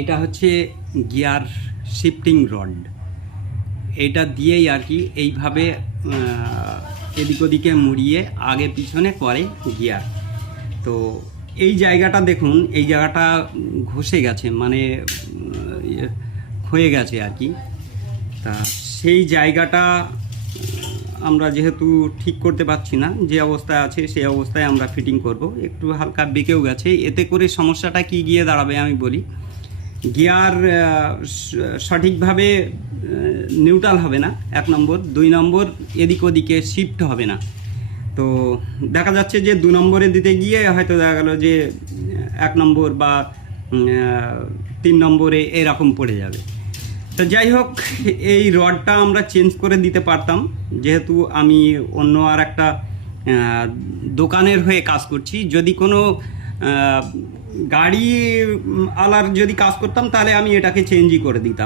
এটা হচ্ছে gear shifting rod. এটা দিয়েই আর কি এইভাবে এদিক ওদিকে মুড়িয়ে আগে পিছনে করে গিয়ার। তো এই জায়গাটা দেখুন, এই জায়গাটা ঘষে গেছে, মানে ক্ষয়ে গেছে আর কি। তা সেই জায়গাটা আমরা যেহেতু ঠিক করতে পারছি না, যে অবস্থায় আছে সেই অবস্থায় আমরা ফিটিং করব। একটু হালকা বেঁকেও গেছে, এতে করে সমস্যাটা কি গিয়ে দাঁড়াবে আমি বলি। গিয়ার সঠিকভাবে নিউট্রাল হবে না, 1 নম্বর। 2 নম্বর, এদিক ওদিকে শিফট হবে না। তো দেখা যাচ্ছে যে 2 নম্বরে দিতে গিয়ে হয়তো দেখা গেল যে 1 নম্বর বা 3 নম্বরে এরকম পড়ে যাবে। তো যাই হোক, এই রডটা আমরা চেঞ্জ করে দিতে পারতাম, যেহেতু আমি অন্য আর একটা দোকানের হয়ে কাজ করছি। যদি কোনো গাড়ি আলার যদি কাজ করতাম তাহলে আমি এটাকে চেঞ্জই করে দিতাম।